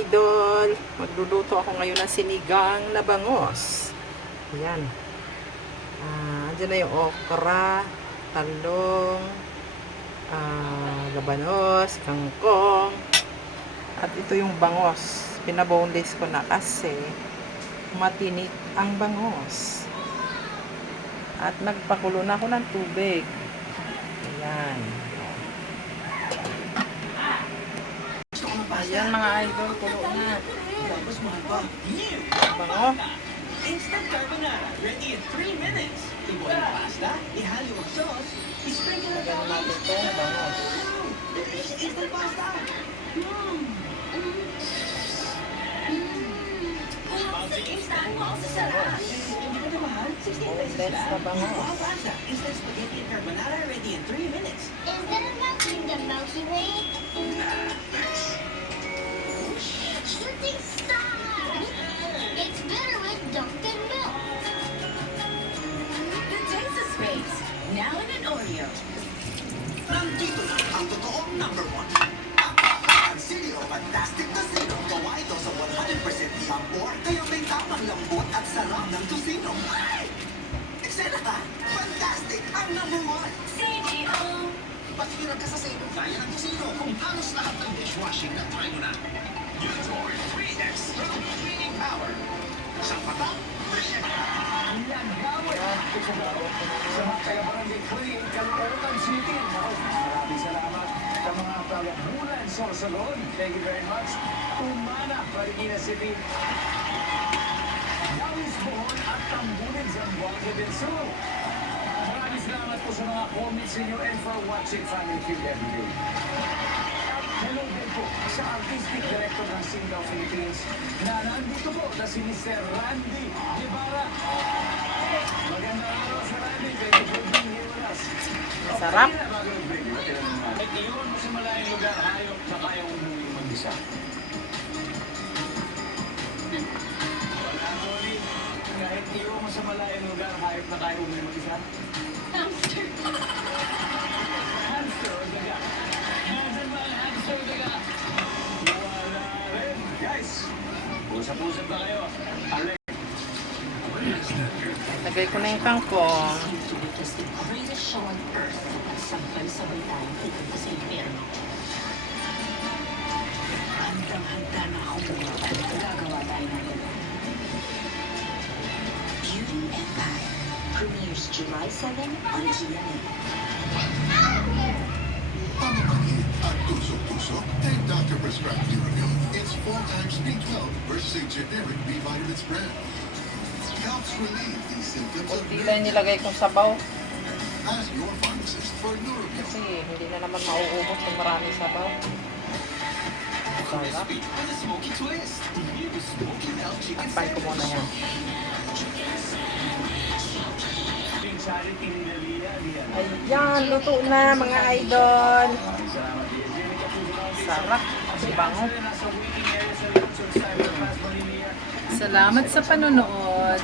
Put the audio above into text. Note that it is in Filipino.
idol. Magluluto ako ngayon ng sinigang na bangos. Ayan. Andyan na yung okra, talong, labanos, kangkong. At ito yung bangos. Pinaboneless ko na kasi matinik ang bangos. At nagpakulo na ako ng tubig. Ayan. Ayan mga idol, kulo na. Bango. Instant carbonara, ready in 3 minutes. Ibo ang pasta, ihalo ang sauce, isprinkle ang Lagyan natin itong bangos. instant pasta. Hindi ba ito mahal? 16 pesos Boneless na lang. bangos. Ibo ang pasta, instant spaghetti and carbonara, ready in 3 minutes. Is that melting the Milky Way? Shooting star! It's better with Dunkin' Milk. The taste of space. Now in an Oreo. Nandito na ang totoong number 1. Ang Silio Fantastic Tocino. Gawa ito sa 100% yampor, kaya may tamang lambot at sarap ng tocino. Ay! Eksena ka! Fantastic ang number 1! CDO. Paghirap ka sa sino, kaya ng tocino. Kung halos lahat ng dishwashing na try mo na. Unitor 3X Strong Cleaning Power. Isang patak, Sa mga taga-barangay Clean, Caloocan City. Maraming salamat sa mga talabunan sa salon. Thank you very much. Umana, Marikina City. Dawis Bohol at Tambunin, Zamboanga del Sur. Maraming salamat po sa mga comments ninyo and for watching Family Feud every day. Hello din po sa Artistic Director ng Singapore Philippines na nandito po na si Mr. Randy Guevara. Magandang araw sa Randy. Thank you for being here with us. Masarap. At iyon mo sa malayang lugar, hayop na kayang umuwi mag-isa. Anthony, kahit iyon mo sa malayang lugar, hayop na kayang umuwi mag-isa? Hamster. Hamster o daga? Nasaan ba ang hamster o daga? Wala rin. Guys, usap-usap na kayo. Alright. Lagay ko na yung kangkong. It is the greatest show on earth. Sabay-sabay tayong pupunta sa impyerno. Handang-handa na ako. Gagawa tayo ng gano'n. Beauty Empire premieres July 7 on GMA. Pamamangkin at tusok-tusok, take Dr. Prescribed Neurobion. It's 4 times B12 versus a generic B vitamins brand. Helps relieve these symptoms of Kunti lang nilagay kong sabaw. Ask your pharmacist for Neurobion. Kasi hindi na naman mauubos kung maraming sabaw. Sarap. crispy with a smoky twist. New Smoky Melt Chicken Takpan ko muna yan. Charity ni Dalia. Ayan, luto na mga idol. Maraming salamat, Lia. Sarap. Bango. Nasa waiting area sa Luzon, Cyberpass, Manila. Salamat sa panonood.